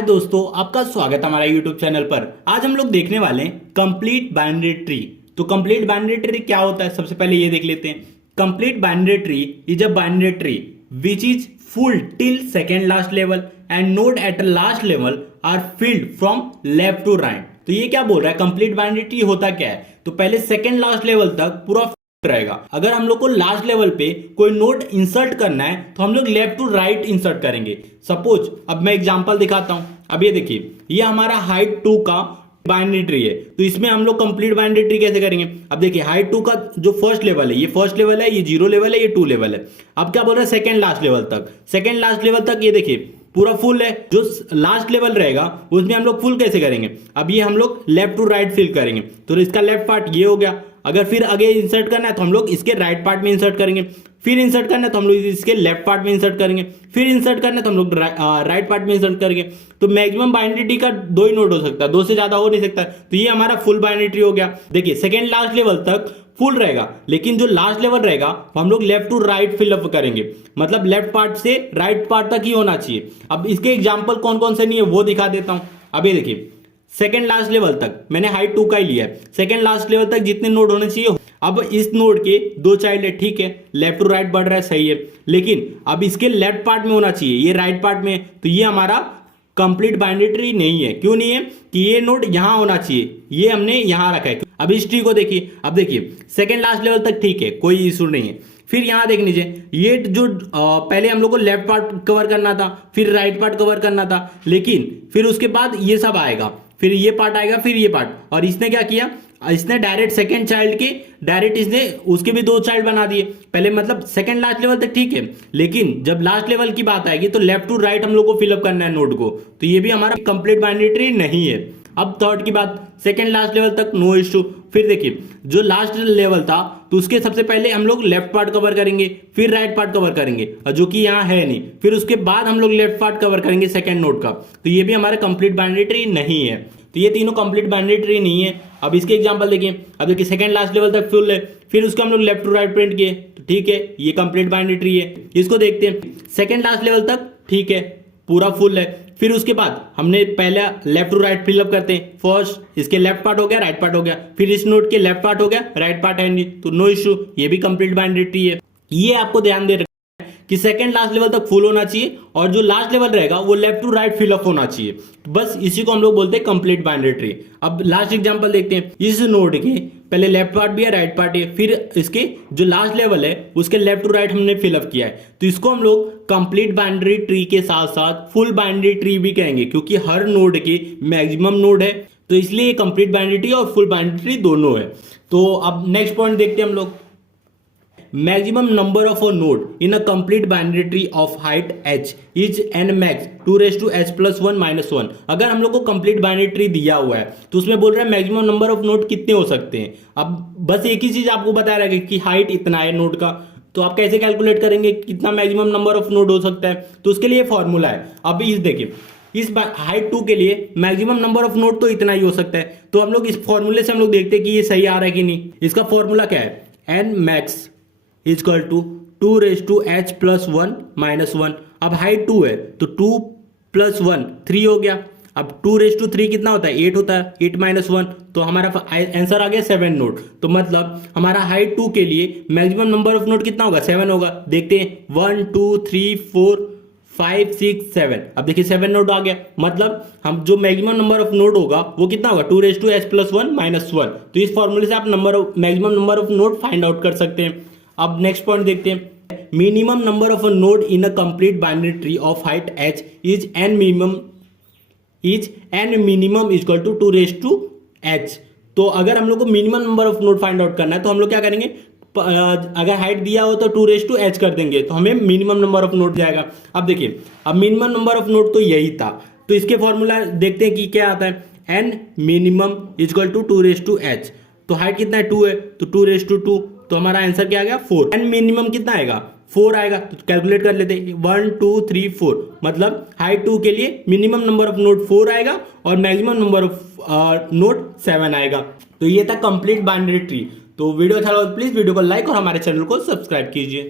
हाय दोस्तों, आपका स्वागत है हमारा यूट्यूब चैनल पर। आज हम लोग देखने वाले हैं कंप्लीट बाइनरी ट्री। तो कंप्लीट बाइनरी ट्री क्या होता है, सबसे पहले ये देख लेते हैं। Complete binary tree is a binary tree which is full till second last level and node at last level are filled from left to right. तो ये क्या बोल रहा है, कंप्लीट बाइनरी ट्री होता क्या है। तो पहले सेकेंड लास्ट लेवल तक पूरा रहेगा। अगर हम लोग को लास्ट लेवल पे कोई नोड इंसर्ट करना है तो हम लोग लेफ्ट टू राइट इंसर्ट करेंगे। सपोज अब मैं एग्जांपल दिखाता हूं। अब ये देखिए, ये हमारा हाइट 2 का बाइनरी ट्री है। तो इसमें हम लोग कंप्लीट बाइनरी ट्री कैसे करेंगे। अब देखिए, हाइट 2 का जो फर्स्ट लेवल है, ये फर्स्ट लेवल है, ये 0 लेवल है, ये 2 लेवल है। अब क्या बोल रहे हैं, सेकेंड लास्ट लेवल तक। सेकेंड लास्ट लेवल तक ये देखिए पूरा फुल है। जो लास्ट लेवल रहेगा उसमें हम लोग फुल कैसे करेंगे। अब ये हम लोग लेफ्ट टू राइट फिल करेंगे। तो इसका लेफ्ट पार्ट ये हो गया। अगर फिर आगे इंसर्ट करना है तो हम लोग इसके राइट पार्ट में इंसर्ट करेंगे। फिर इंसर्ट करना है तो हम लोग इसके लेफ्ट पार्ट में इंसर्ट करेंगे। फिर इंसर्ट करना है तो हम लोग राइट पार्ट में इंसर्ट करेंगे। तो मैक्सिमम बाइनरी ट्री का 2 ही नोड हो सकता है, 2 से ज्यादा हो नहीं सकता। तो ये हमारा फुल बाइनरी ट्री हो गया। देखिए, सेकेंड लास्ट लेवल तक फुल रहेगा, लेकिन जो लास्ट लेवल रहेगा हम लोग लेफ्ट टू राइट फिलअप करेंगे। मतलब लेफ्ट पार्ट से राइट पार्ट तक ही होना चाहिए। अब इसके एग्जाम्पल कौन कौन से नहीं है वो दिखा देता हूं। अब ये देखिए, सेकेंड लास्ट लेवल तक मैंने हाइट 2 का ही लिया है। सेकेंड लास्ट लेवल तक जितने नोड होने चाहिए, अब इस नोड के 2 चाइल्ड है, ठीक है, लेफ्ट टू राइट बढ़ रहा है, सही है। लेकिन अब इसके लेफ्ट पार्ट में होना चाहिए, ये राइट पार्ट में। तो ये हमारा कंप्लीट बाइनरी ट्री नहीं है। क्यों नहीं है कि ये नोड यहां होना चाहिए, ये हमने यहां रखा है। अब इस ट्री को देखिए, अब देखिए सेकेंड लास्ट लेवल तक ठीक है, कोई इशू नहीं है। फिर यहां देख लीजिए, ये जो पहले हम लोग को लेफ्ट पार्ट कवर करना था, फिर राइट पार्ट कवर करना था, लेकिन फिर उसके बाद ये सब आएगा, फिर ये पार्ट आएगा, फिर ये पार्ट। और इसने क्या किया, इसने डायरेक्ट सेकेंड चाइल्ड के डायरेक्ट इसने उसके भी 2 चाइल्ड बना दिए। पहले मतलब सेकेंड लास्ट लेवल तक ठीक है, लेकिन जब लास्ट लेवल की बात आएगी तो लेफ्ट टू राइट हम लोग को फिलअप करना है नोड को। तो ये भी हमारा कंप्लीट बाइनरी ट्री नहीं है। अब थर्ड की बात, सेकेंड लास्ट लेवल तक नो इश्यू। फिर देखिए, जो लास्ट लेवल था तो उसके सबसे पहले हम लोग लेफ्ट पार्ट कवर करेंगे, फिर राइट पार्ट कवर करेंगे, जो कि यहाँ है नहीं। फिर उसके बाद हम लोग लेफ्ट पार्ट कवर करेंगे सेकेंड नोड का। तो ये भी हमारा कंप्लीट बाइनरी ट्री नहीं है। तो ये तीनों कंप्लीट बाइनरी ट्री नहीं है। अब इसके एग्जांपल देखिए। अब देखिए, सेकंड लास्ट लेवल तक फुल है, फिर उसको हम लोग लेफ्ट टू राइट प्रिंट किए, तो ठीक है, ये कंप्लीट बाइनरी ट्री है। इसको देखते हैं, सेकंड लास्ट लेवल तक ठीक है, पूरा फुल है। फिर उसके बाद हमने पहले लेफ्ट टू राइट फिलअप करते हैं। फर्स्ट इसके लेफ्ट पार्ट हो गया, राइट पार्ट हो गया, फिर इस नोड के लेफ्ट पार्ट हो गया, राइट पार्ट है नहीं, तो नो इश्यू, ये भी कंप्लीट बाइनरी ट्री है। ये आपको ध्यान दे कि सेकेंड लास्ट लेवल तक फुल होना चाहिए और जो लास्ट लेवल रहेगा वो लेफ्ट टू राइट फिलअप होना चाहिए। बस इसी को हम लोग बोलते हैं कंप्लीट बाइनरी ट्री। अब लास्ट एग्जांपल देखते हैं। इस नोड के पहले लेफ्ट पार्ट भी है, राइट पार्ट है, फिर इसके जो लास्ट लेवल है उसके लेफ्ट टू राइट हमने फिलअप किया है। तो इसको हम लोग कंप्लीट बाइनरी ट्री के साथ साथ फुल बाइनरी ट्री भी कहेंगे, क्योंकि हर नोड के मैक्सिमम नोड है, तो इसलिए कंप्लीट बाइनरी ट्री और फुल बाइनरी ट्री दोनों है। तो अब नेक्स्ट पॉइंट देखते हैं हम लोग। Maximum number of a node in a complete binary tree of height h is n max 2⁻h+1 - 1। अगर हम लोग को कंप्लीट बाइनरी ट्री दिया हुआ है तो उसमें बोल रहा है मैक्सिमम नंबर ऑफ नोड कितने हो सकते हैं। अब बस एक ही चीज आपको बता रहा है कि हाइट इतना है नोड का, तो आप कैसे कैलकुलेट करेंगे कितना मैक्सिमम नंबर ऑफ नोड हो सकता है। तो उसके लिए फॉर्मूला है। अब इस देखिए, इस हाइट 2 के लिए मैक्सिमम नंबर ऑफ नोड तो इतना ही हो सकता है। तो हम लोग इस फॉर्मूले से हम लोग देखते हैं कि ये सही आ रहा है कि नहीं। इसका फॉर्मूला क्या है, n max is equal to 2⁻h+1 - 1। अब हाइट 2 है तो 2 + 1 3 हो गया। अब 2⁻3 कितना होता है, 8 होता है, 8 - 1। तो हमारा आंसर आ गया 7 नोड। तो मतलब हमारा हाइट 2 के लिए मैक्सिमम नंबर ऑफ नोड कितना होगा, 7 होगा। देखते हैं, 1 2 3 4 5 6 7। अब देखिए 7 नोड आ गया। मतलब हम जो मैक्सिमम नंबर ऑफ नोड होगा वो कितना होगा, 2⁻h+1 - 1। तो इस फॉर्मूले से आप maximum number of node find out कर सकते हैं। अब नेक्स्ट पॉइंट देखते हैं। Minimum number of a node in a complete binary tree of height h is n minimum equal to 2⁻h। तो अगर हम लोग को minimum number of node find out करना है तो हम लोग क्या करेंगे, अगर हाइट दिया हो तो 2⁻h कर देंगे, तो हमें मिनिमम नंबर ऑफ नोड जाएगा। अब देखिए, अब मिनिमम नंबर ऑफ नोड तो यही था, तो इसके फॉर्मूला देखते हैं कि क्या आता है। n minimum equal to 2⁻h। तो हाइट कितना है, 2 है, तो 2⁻2। तो हमारा आंसर क्या आ गया, 4। एन मिनिमम कितना आएगा, 4 आएगा। तो कैलकुलेट कर लेते हैं, 1 2 3 4। मतलब हाइट 2 के लिए मिनिमम नंबर ऑफ नोड 4 आएगा और मैक्सिमम नंबर ऑफ नोड 7 आएगा। तो ये था कंप्लीट बाइनरी ट्री। तो वीडियो अच्छा लगा तो प्लीज वीडियो को लाइक और हमारे चैनल को सब्सक्राइब कीजिए।